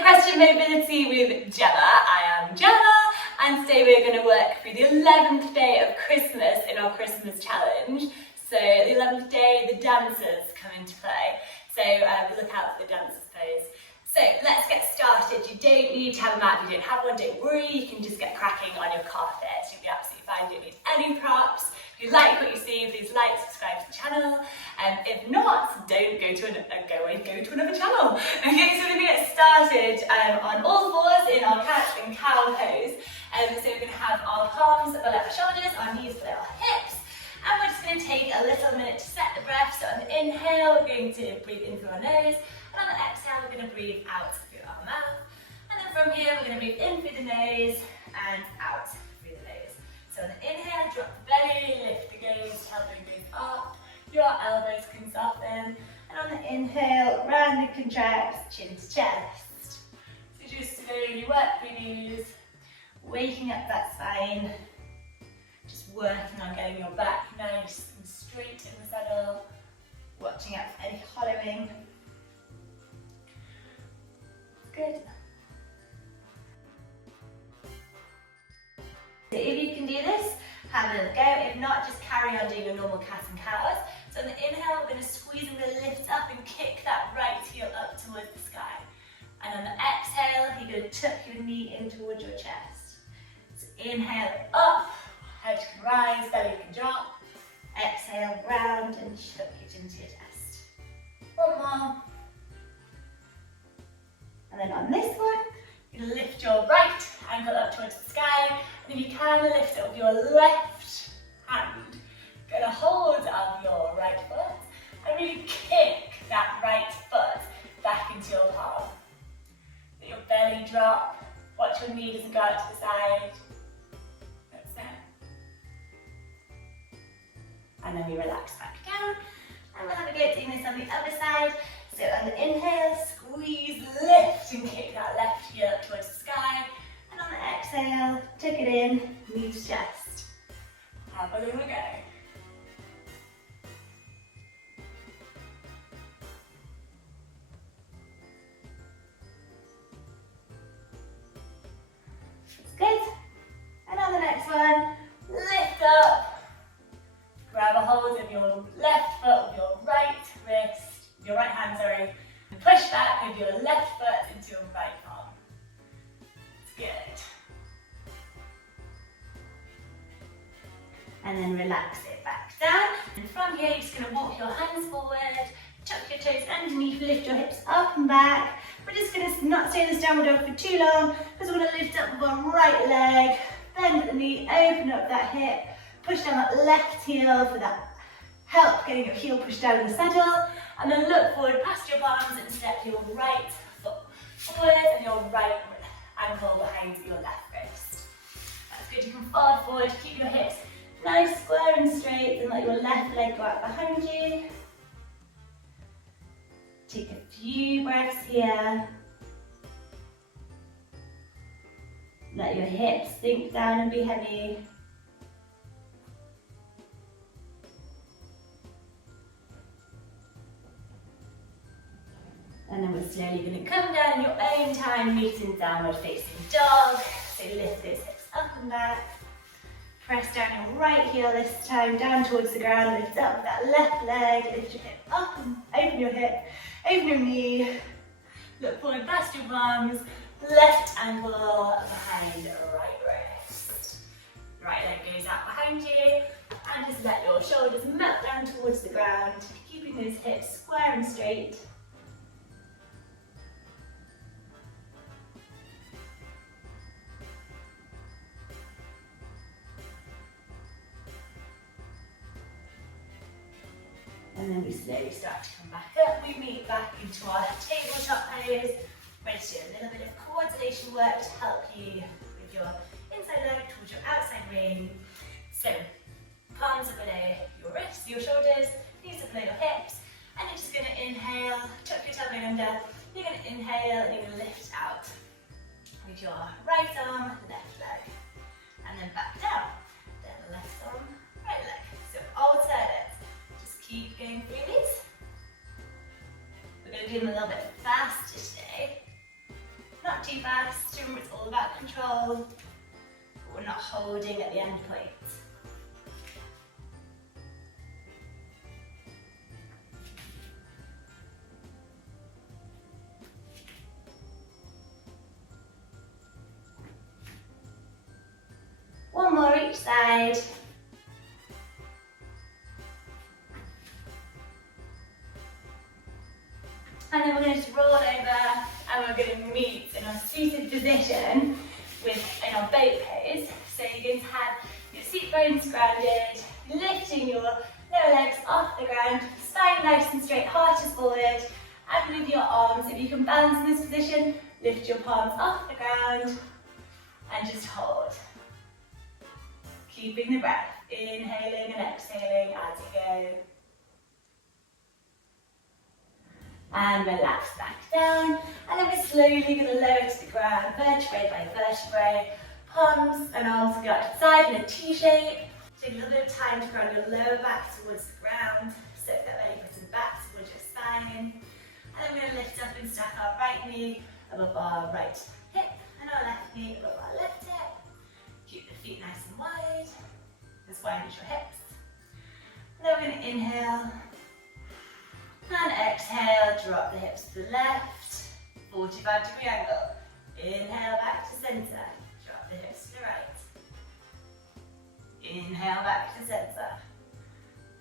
Equestrian Mobility with Gemma. I am Gemma, and today we're going to work through the 11th day of Christmas in our Christmas challenge. So the 11th day, the dancers come into play. So look out for the dancers pose. So let's get started. You don't need to have a mat. If you don't have one, don't worry. You can just get cracking on your carpet. You'll be absolutely fine. You don't need any props. If you like what you see, please like, subscribe to the channel. If not, don't go to another channel. Okay, so we're going to get started on all fours in our cat and cow pose. So we're going to have our palms below our shoulders, our knees below our hips. And we're just going to take a little minute to set the breath. So on the inhale, we're going to breathe in through our nose. And on the exhale, we're going to breathe out through our mouth. And then from here, we're going to breathe in through the nose and out through the nose. So on the inhale, drop the belly, lift the gaze, tailbone goes up. Your elbows can soften. And on the inhale, round and contract, chin to chest. So just slowly work through these, waking up that spine. Just working on getting your back nice and straight in the saddle. Watching out for any hollowing. Good. So if you can do this, have a little go. If not, just carry on doing your normal cats and cows. So on the inhale, we're going to squeeze and we're going to lift up and kick that right heel up towards the sky. And on the exhale, you're going to tuck your knee in towards your chest. So inhale up, head can rise, belly can drop. Exhale, round and tuck it into your chest. One more. And then on this one, you're going to lift your right ankle up towards the sky. And if you can, lift it with your left hand. Going to hold up your right foot and really kick that right foot back into your palm. Let your belly drop. Watch your knee doesn't go out to the side. That's it. And then we relax back down. And we'll have a go at doing this on the other side. So on the inhale, squeeze, lift and kick that left heel up towards the sky. And on the exhale, tuck it in, knee to chest. Have a little go. Good. And on the next one, lift up. Grab a hold of your left foot with your right wrist, your right hand, sorry. And push back with your left foot into your right palm. It's good. And then relax it back down. And from here, you're just going to walk your hands forward, tuck your toes underneath, lift your hips up and back. We're just going to not stay in this downward dog for too long because we're going to lift up with our right leg, bend the knee, open up that hip, push down that left heel for that help getting your heel pushed down in the saddle, and then look forward past your palms and step your right foot forward and your right ankle behind your left wrist. That's good. You can fall forward, keep your hips nice, square and straight, and let your left leg go out behind you. Take a few breaths here. Let your hips sink down and be heavy. And then we're slowly going to come down in your own time, meet in downward facing dog. So lift those hips up and back. Press down your right heel this time, down towards the ground, lift up with that left leg, lift your hip up and open your hip, open your knee, look forward past your palms, left ankle behind right wrist. Right leg goes out behind you, and just let your shoulders melt down towards the ground, keeping those hips square and straight. And then we slowly start to come back up. We meet back into our tabletop pose. We're going to do a little bit of coordination work to help you with your inside leg towards your outside ring. So, palms are below your wrists, your shoulders, knees are below your hips. And you're just going to inhale, tuck your tailbone under. You're going to inhale and you're going to lift out with your right arm, left leg. And then back down. Then left arm, right leg. So alternate. Keep going through these. We're going to do them a little bit faster today. not too fast. Remember, it's all about control, but we're not holding at the end point. One more each side. And then we're going to just roll over and we're going to meet in our seated position in our boat pose. So you're going to have your seat bones grounded, lifting your lower legs off the ground, spine nice and straight, heart is forward, and with your arms, if you can balance in this position, lift your palms off the ground and just hold. Keeping the breath, inhaling and exhaling as you go. And relax back down, and then we're slowly going to lower to the ground, vertebrae by vertebrae. Palms and arms go out to the side in a T shape. Take a little bit of time to ground your lower back towards the ground, sit that belly button back towards your spine. And then we're going to lift up and stack our right knee above our right hip, and our left knee above our left hip. Keep the feet nice and wide, as wide as your hips. And then we're going to inhale. And exhale, drop the hips to the left, 45-degree angle. Inhale back to center, drop the hips to the right. Inhale back to center,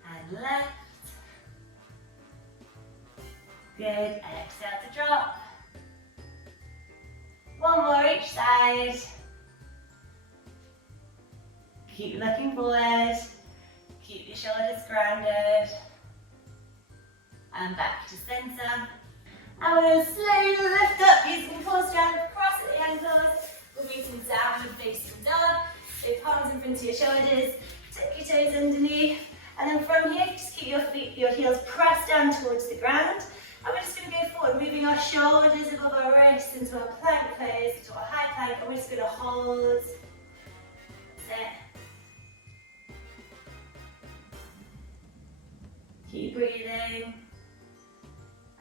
and left. Good, exhale to drop. One more each side. Keep looking forward, keep your shoulders grounded. And back to center. And we're going to slowly lift up using core strength, cross at the ankles. We're meeting downward facing dog. So palms in front of your shoulders, tuck your toes underneath. And then from here, just keep your heels pressed down towards the ground. And we're just going to go forward, moving our shoulders above our wrists into our plank pose, into our high plank. And we're just going to hold. That's it. Keep breathing.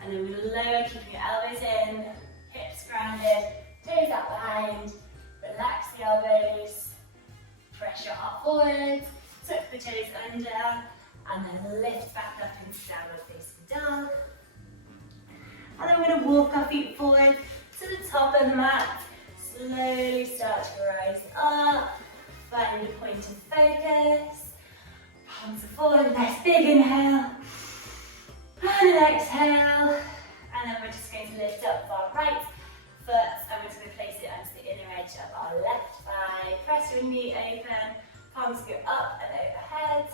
And then we're lower, keeping your elbows in, hips grounded, toes out behind, relax the elbows, press your heart forward, tuck the toes under, and then lift back up into downward facing dog. And then we're going to walk our feet forward to the top of the mat, slowly start to rise up, find a point of focus, palms are forward, nice big inhale. And an exhale, and then we're just going to lift up our right foot and we're just going to place it onto the inner edge of our left thigh. Press your knee open, palms go up and overhead.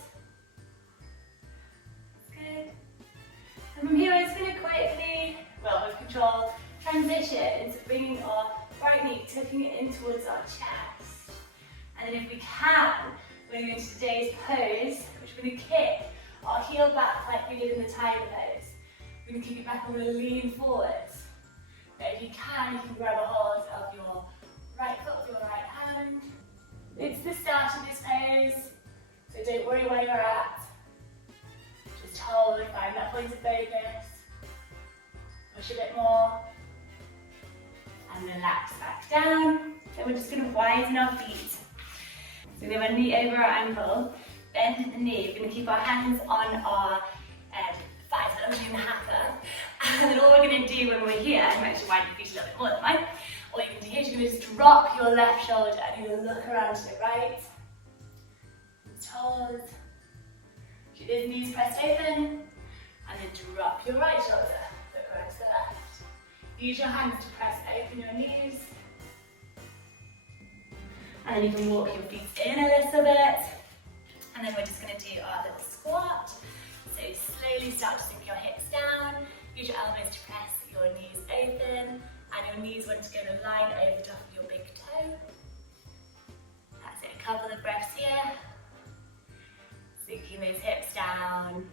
Good. And from here we're just going to quickly, with control, transition into bringing our right knee, tucking it in towards our chest. And then if we can, we're going to go into today's pose, which we're going to kick our heel back like we did in the tiger pose. We're going to kick it back and we're going to lean forwards. But if you can grab a hold of your right foot with your right hand. It's the start of this pose, so don't worry where you're at. Just hold and find that point of focus. Push a bit more. And relax back down. Then we're just going to widen our feet. So we have our knee over our ankle. Bend the knee. We're going to keep our hands on our thighs, but I'm doing the hatha. And then all we're going to do when we're here, I'm actually widen your feet a little bit more than mine. All you can do here is you're going to just drop your left shoulder and you're going to look around to the right. Just hold. Keep those knees pressed open. And then drop your right shoulder. Look around to the left. Use your hands to press open your knees. And then you can walk your feet in a little bit. And then we're just going to do our little squat. So slowly start to sink your hips down. Use your elbows to press your knees open. And your knees want to go in a line over the top of your big toe. That's it, a couple of breaths here. Sinking those hips down.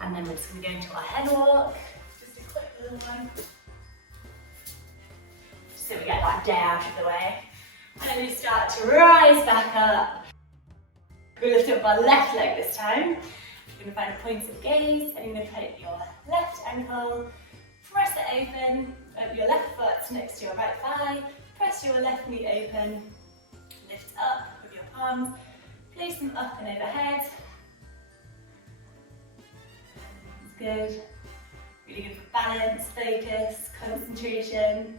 And then we're just going to go into our head walk. Just a quick little one. Just so we get that day out of the way. And then we start to rise back up. We're going to lift up our left leg this time. You're going to find a point of gaze and you're going to put your left ankle, press it open, open your left foot next to your right thigh, press your left knee open, lift up with your palms, place them up and overhead. That's good. Really good for balance, focus, concentration.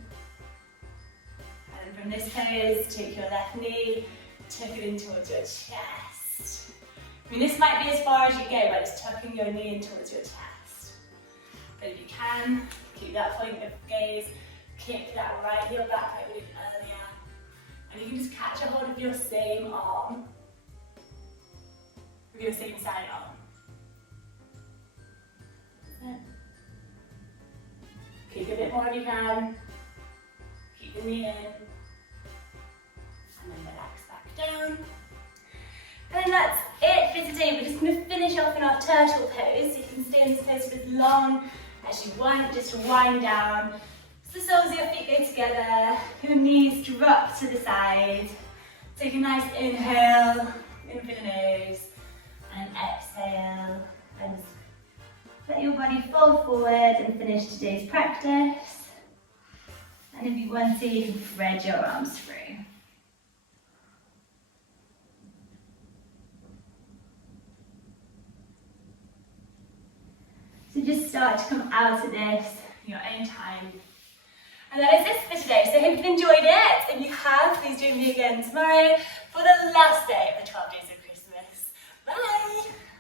And from this pose, take your left knee, tuck it in towards your chest. I mean, this might be as far as you go, but it's tucking your knee in towards your chest. But if you can, keep that point of gaze, kick that right heel back like we did earlier. And you can just catch a hold of your same arm, with your same side arm. Kick a bit more if you can. Keep the knee in. And then relax back down. And that's it for today. We're just going to finish off in our turtle pose. So you can stay in this pose for as long as you want. Just wind down. So the soles of your feet go together. Your knees drop to the side. Take a nice inhale in through the nose. And exhale. And let your body fold forward and finish today's practice. And if you want to, you can spread your arms through. So just start to come out of this in your own time. And that is it for today. So I hope you've enjoyed it. If you have, please join me again tomorrow for the last day of the 12 days of Christmas. Bye!